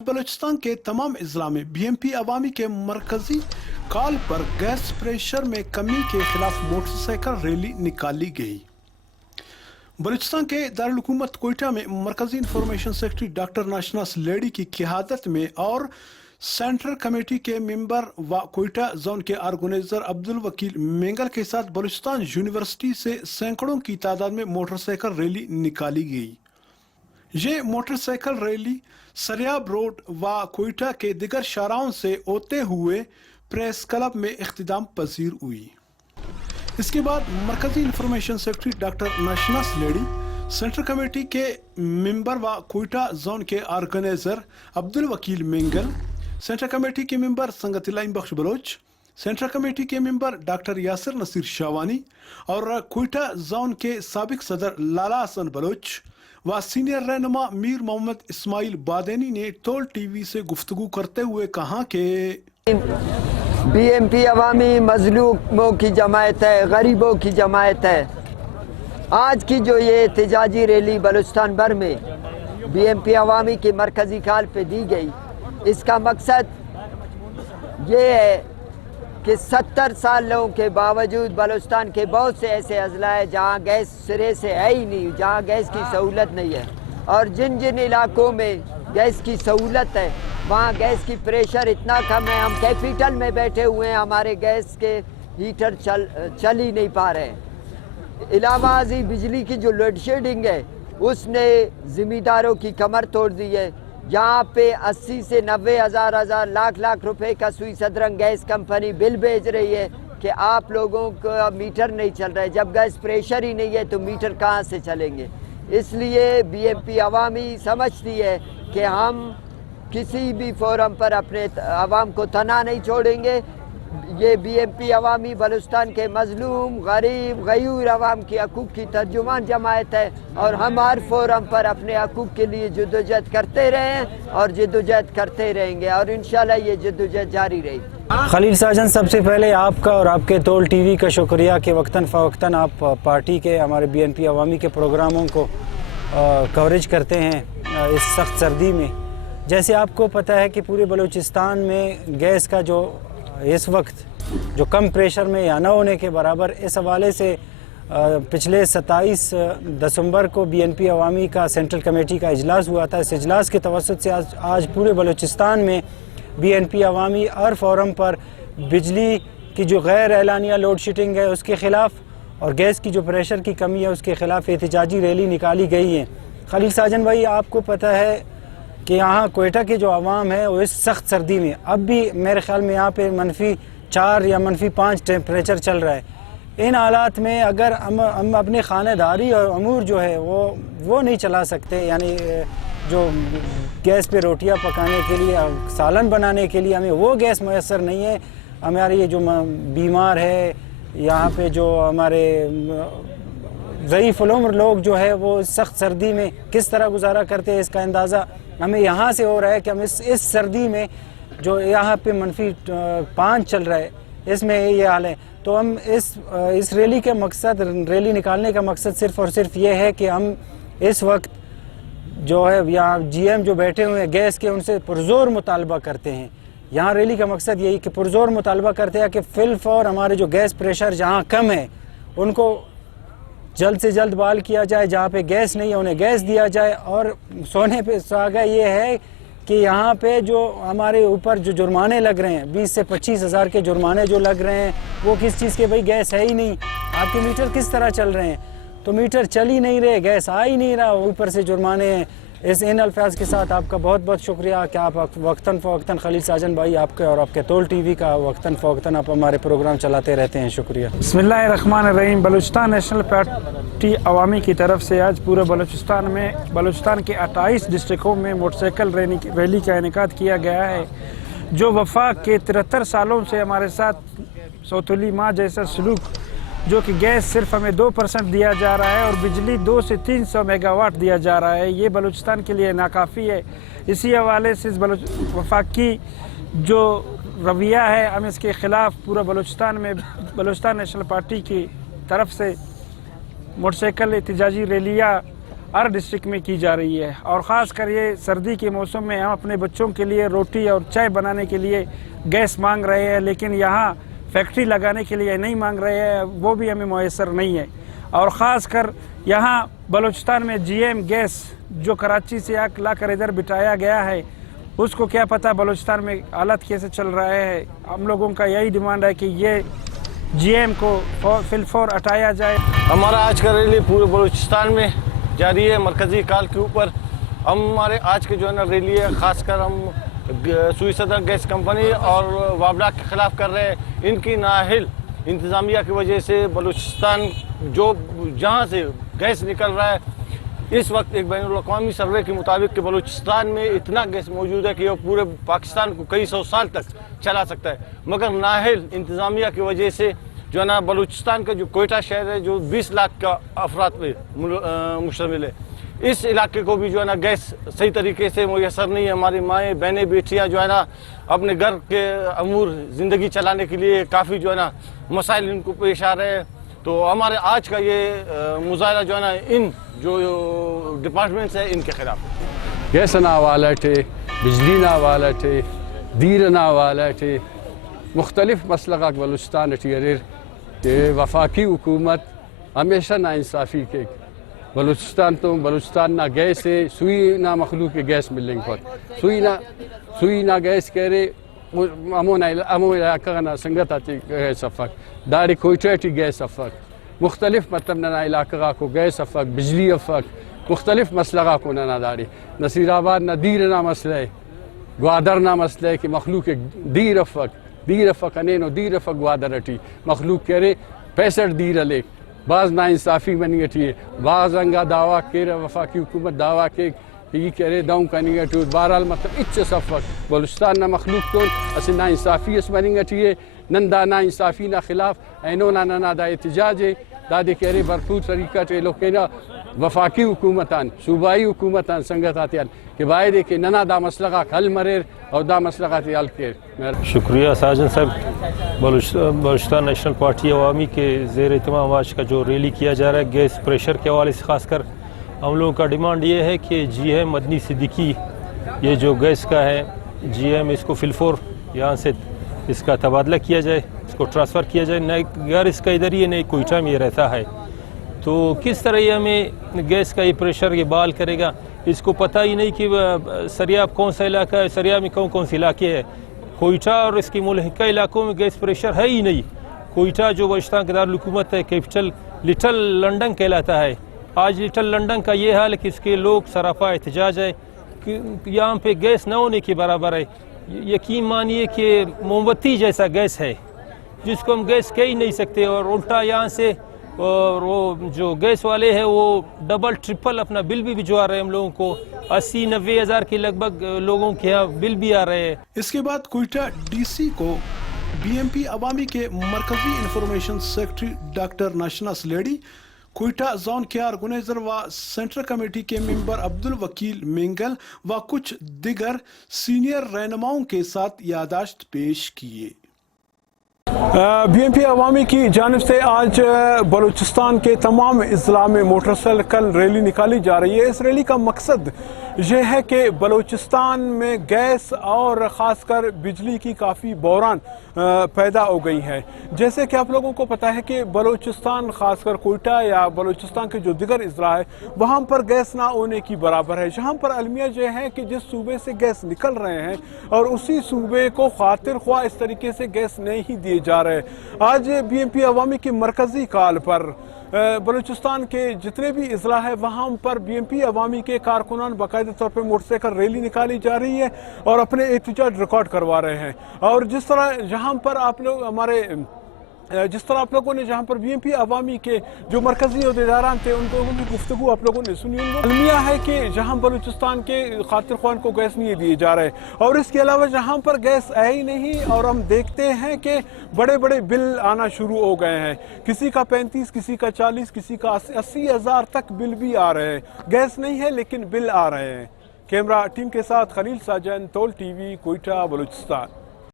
बलूचिस्तान के तमाम अजला में BMP अवामी के मरकजी कॉल पर गैस प्रेशर में कमी के खिलाफ मोटरसाइकिल रैली निकाली गई। बलूचिस्तान के दारुल-हुकूमत कोयटा में मरकजी information secretary doctor Nashnas lady की क़ियादत में और सेंट्रल कमेटी के मेंबर व कोयटा जोन के ऑर्गेनाइजर अब्दुल वकील मेंगल के साथ बलूचिस्तान यूनिवर्सिटी से सैकड़ों की तादाद में मोटरसाइकिल रैली निकाली गई। ये मोटरसाइकिल रैली सरियाब रोड व कोयटा के दिगर शाराओं से होते हुए प्रेस क्लब में इख्तिताम पजीर हुई। इसके बाद मरकजी information secretary doctor Nashnas Lehri, central committee के मेंबर व कोयटा जोन के organiser Abdul Wakeel Mengal, central committee के member Sangatullah Bakhsh Baloch, central committee के मेंबर डॉक्टर यासिर नसीर शावानी और कोयटा जोन के साबिक सदर लाला हसन बलोच व सीनियर रहनुमा मीर मोहम्मद इस्माइल बादेनी ने तोल टीवी से गुफ्तगू करते हुए कहा कि BMP अवामी मजलूमों की जमायत है, गरीबों की जमायत है। आज की जो ये एहतजाजी रैली बलूचिस्तान भर में BMP अवामी की मरकजी कॉल पे दी गई, इसका मकसद ये है कि 70 सालों के बावजूद बलूचिस्तान के बहुत से ऐसे अजला है जहाँ गैस सिरे से है ही नहीं, जहाँ गैस की सहूलत नहीं है, और जिन जिन इलाकों में गैस की सहूलत है वहाँ गैस की प्रेशर इतना कम है। हम कैपिटल में बैठे हुए हैं, हमारे गैस के हीटर चल ही नहीं पा रहे। इलाहाबादी बिजली की जो लोड शेडिंग है उसने ज़िम्मेदारों की कमर तोड़ दी है। यहाँ पे 80 से 90 हज़ार लाख रुपए का सुई सदरंग गैस कंपनी बिल भेज रही है कि आप लोगों का मीटर नहीं चल रहा है। जब गैस प्रेशर ही नहीं है तो मीटर कहाँ से चलेंगे? इसलिए BMP अवामी समझती है कि हम किसी भी फोरम पर अपने अवाम को तना नहीं छोड़ेंगे। ये BMP अवामी बलूचिस्तान के मजलूम, गरीब, गयूर अवाम की हकूक़ की तर्जुमान जमायत है और हम हर फोरम पर अपने हकूक़ के लिए जद्दोजहद करते रहे हैं और जद्दोजहद करते रहेंगे और इंशाल्लाह ये जद्दोजहद जारी रहेगी। खलील साजन, सबसे पहले आपका और आपके तोल टीवी का शुक्रिया कि वक्तन फ़वक्तन आप पार्टी के हमारे BMP अवामी के प्रोग्रामों को कवरेज करते हैं इस सख्त सर्दी में। जैसे आपको पता है कि पूरे बलूचिस्तान में गैस का जो इस वक्त जो कम प्रेशर में या न होने के बराबर, इस हवाले से पिछले 27 दिसंबर को BMP अवामी का सेंट्रल कमेटी का इजलास हुआ था। इस इजलास के तवस्सुत से आज पूरे बलूचिस्तान में BMP अवामी हर फोरम पर बिजली की जो गैर एलानिया लोड शेडिंग है उसके ख़िलाफ़ और गैस की जो प्रेशर की कमी है उसके ख़िलाफ़ एहतजाजी रैली निकाली गई है। खलील साजन भाई, आपको पता है कि यहाँ कोयटा के जो आवाम है वो इस सख्त सर्दी में अब भी मेरे ख्याल में यहाँ पे -4 या -5 टेम्परेचर चल रहा है। इन हालात में अगर हम अपनी खानेदारी और अमूर जो है वो नहीं चला सकते, यानी जो गैस पे रोटियां पकाने के लिए, सालन बनाने के लिए हमें वो गैस मैसर नहीं है। हमारे ये जो बीमार है यहाँ पे, जो हमारे ज़ईफ़ उल-उम्र लोग जो है वो सख्त सर्दी में किस तरह गुजारा करते हैं, इसका अंदाज़ा हमें यहाँ से हो रहा है कि हम इस सर्दी में जो यहाँ पे -5 चल रहा है इसमें ये हाल है। तो हम इस रैली के मकसद, रैली निकालने का मकसद सिर्फ़ और सिर्फ ये है कि हम इस वक्त जो है यहाँ GM जो बैठे हुए हैं गैस के, उनसे पुरज़ोर मुतालबा करते हैं। यहाँ रैली का मकसद यही कि पुरज़ोर मुतालबा करते हैं कि फिलफौर हमारे जो गैस प्रेशर जहाँ कम है उनको जल्द से जल्द बहाल किया जाए, जहाँ पे गैस नहीं है उन्हें गैस दिया जाए। और सोने पे सुहागा ये है कि यहाँ पे जो हमारे ऊपर जो जुर्माने लग रहे हैं, 20 से 25 हज़ार के जुर्माने जो लग रहे हैं, वो किस चीज़ के? भाई गैस है ही नहीं, आपके मीटर किस तरह चल रहे हैं? तो मीटर चल ही नहीं रहे, गैस आ ही नहीं रहा, ऊपर से जुर्माने हैं। इन अल्फाज के साथ आपका बहुत बहुत शुक्रिया कि आप वक्तन फ़वक्तन खलील साजन भाई, आपके और आपके तोल टीवी का वक्तन फ़वक्तन आप हमारे प्रोग्राम चलाते रहते हैं, शुक्रिया। बिस्मिल्लाहिर्रहमानिर्रहीम। बलूचिस्तान नेशनल पार्टी अवामी की तरफ से आज पूरे बलूचिस्तान के 28 डिस्ट्रिक्टों में मोटरसाइकिल रैली का इनेकाद किया गया है। जो वफाक के 73 सालों से हमारे साथ सौतुली माँ जैसा सलूक, जो कि गैस सिर्फ हमें 2% दिया जा रहा है और बिजली 200 से 300 मेगावाट दिया जा रहा है, ये बलूचिस्तान के लिए नाकाफ़ी है। इसी हवाले से इस वफाकी जो रवैया है, हम इसके ख़िलाफ़ पूरा बलूचिस्तान नेशनल पार्टी की तरफ से मोटरसाइकिल एहतजाजी रैलियाँ हर डिस्ट्रिक्ट में की जा रही है। और ख़ास कर ये सर्दी के मौसम में हम अपने बच्चों के लिए रोटी और चाय बनाने के लिए गैस मांग रहे हैं, लेकिन यहाँ फैक्ट्री लगाने के लिए नहीं मांग रहे हैं, वो भी हमें मैसर नहीं है। और ख़ास कर यहाँ बलूचिस्तान में GM गैस जो कराची से ला कर इधर बिठाया गया है, उसको क्या पता बलूचिस्तान में हालत कैसे चल रहा है। हम लोगों का यही डिमांड है कि ये GM को फिलफौर हटाया जाए। हमारा आज का रैली पूरे बलूचिस्तान में जारी है, मरकज़ी काल के ऊपर। हमारे आज के जो है ना रैली है, ख़ासकर हम सुई सदर गैस कंपनी और वाबला के ख़िलाफ़ कर रहे हैं। इनकी नाहिल इंतज़ामिया की वजह से बलूचिस्तान जहाँ से गैस निकल रहा है, इस वक्त एक बैनुल-अक़वामी सर्वे के मुताबिक कि बलूचिस्तान में इतना गैस मौजूद है कि वो पूरे पाकिस्तान को कई सौ साल तक चला सकता है। मगर नाहिल इंतज़ामिया की वजह से जो है ना बलूचिस्तान का जो कोयटा शहर है, जो 20 लाख का अफराद पे मुश्तमिल है, इस इलाके को भी जो है ना गैस सही तरीके से मुयसर नहीं है। हमारी माएँ बहनें बेटियाँ जो है ना अपने घर के अमूर ज़िंदगी चलाने के लिए काफ़ी जो है ना मसाइल इनको पेश आ रहे हैं। तो हमारे आज का ये मुजाहरा जो है ना इन जो डिपार्टमेंट्स है इनके खिलाफ। गैस ना वाला थे, बिजली ना वाला थे, दीर ना वाला थे, मुख्तलिफ मसला का बलूचिस्तान के वफाकी हुकूमत हमेशा नाइंसाफ़ी के बलूचिस्तान ना गैस है, सुई ना मखलूक के गैस मिलेंगे पर सुई ना गैस कह रहे अमो इलाका ना संगत आती गैस अफक दाड़ी कोयटा गैस अफक मुख्तलिफ मतलब ना इलाका को गैस अफक बिजली अफक मुख्तलिफ मसला को ना दाड़ी नसीराबाद ना दीर ना मसला है, ग्वादर ना मसला है कि मखलूक दीर अफक अनेनो दीर अफक ग्वादर अटी मखलूक कह रहे 65 दीर ले बाज़ नाइंसाफ़ी बनी अटी है। बाज़ अंगा दावा के वफाकी हुकूमत दावा के ये कह रहे दाऊँ का नहीं अटी। बहरहाल मतलब इच्छ सफ़क बलूचिस्तान ना मखलूक तो असी नाइंसाफ़ी इस बनी अटी है। नंदा नाइंसाफ़ी ना खिलाफ ऐनो ना दा एहतजाज है। दादे कह रहे भरपूर तरीका टे लोग के ना वफाकी हुकूमतान सूबाई हुकूमतान संगत आते कि वायदे के नना दा मसला का हल मरेर और दा मसला का हल के। शुक्रिया साजन साहब। बलूचिस्तान नेशनल पार्टी अवामी के ज़ेर इत्माम आज का जो रैली किया जा रहा है गैस प्रेशर के हवाले से, ख़ासकर हम लोगों का डिमांड ये है कि GM मदनी सिद्दीकी ये जो गैस का है GM इसको फिलफोर यहाँ से इसका तबादला किया जाए, इसको ट्रांसफ़र किया जाए। नए घर इसका इधर ही नए कोयटा में रहता है, तो किस तरह ये हमें गैस का ये प्रेशर ये बहाल करेगा। इसको पता ही नहीं कि सरियाब कौन सा इलाका है, सरियाब में कौन से इलाके हैं। कोयटा और इसके मुल्हिका इलाकों में गैस प्रेशर है ही नहीं। कोयटा जो बलूचिस्तान का दारुल हुकूमत है, कैपिटल लिटल लंदन कहलाता है। आज लिटल लंदन का ये हाल है कि इसके लोग सरापा एहतजाज है कि यहाँ पे गैस न होने के बराबर है। यकीन मानिए कि मोमबत्ती जैसा गैस है जिसको हम गैस कह ही नहीं सकते। और उल्टा यहाँ से और वो जो गैस वाले हैं वो डबल ट्रिपल अपना बिल भी भिजवा रहे हैं हम लोगों को। 80-90 हज़ार के लगभग लोगों के यहाँ बिल भी आ रहे हैं। इसके बाद कोयटा DC को BMP अवामी के मरकजी information secretary doctor Nashnas Lehri, Quetta zone केआर गुनेजर व सेंट्रल कमेटी के मेंबर अब्दुल वकील मेंगल व कुछ दिगर सीनियर रहनुमाओं के साथ यादाश्त पेश किए। BMP अवामी की जानिब से आज बलूचिस्तान के तमाम अजला में मोटरसाइकिल रैली निकाली जा रही है। इस रैली का मकसद ये है कि बलूचिस्तान में गैस और ख़ासकर बिजली की काफ़ी बहरान पैदा हो गई है। जैसे कि आप लोगों को पता है कि बलूचिस्तान ख़ासकर कोयटा या बलूचिस्तान के जो दिगर अजला है वहाँ पर गैस ना होने की बराबर है। जहाँ पर अलमिया ये है कि जिस सूबे से गैस निकल रहे हैं और उसी सूबे को खातिर ख्वाह इस तरीके से गैस नहीं दिए जा रहे। आज BMP अवामी की मरकजी कॉल पर बलूचिस्तान के जितने भी अजला है वहाँ पर BMP अवामी के कारकुनान बाकायदा तौर पर मोटरसाइकिल रैली निकाली जा रही है और अपने एहतजाज रिकॉर्ड करवा रहे हैं। और जिस तरह जहाँ पर आप लोग जिस तरह आप लोगों ने जहाँ पर BMP अवामी के जो मरकजी अहदेदारान थे उनको की गुफ्तगू आप लोगों ने सुनी। अलमिया है कि जहाँ बलूचिस्तान के खातिर ख्वान को गैस नहीं दिए जा रहे और इसके अलावा जहाँ पर गैस है ही नहीं और हम देखते हैं कि बड़े बड़े बिल आना शुरू हो गए हैं। किसी का 35, किसी का 40, किसी का 80 हज़ार तक बिल भी आ रहे हैं। गैस नहीं है लेकिन बिल आ रहे हैं। कैमरा टीम के साथ खलील साजन, तोल TV, कोयटा, बलूचिस्तान।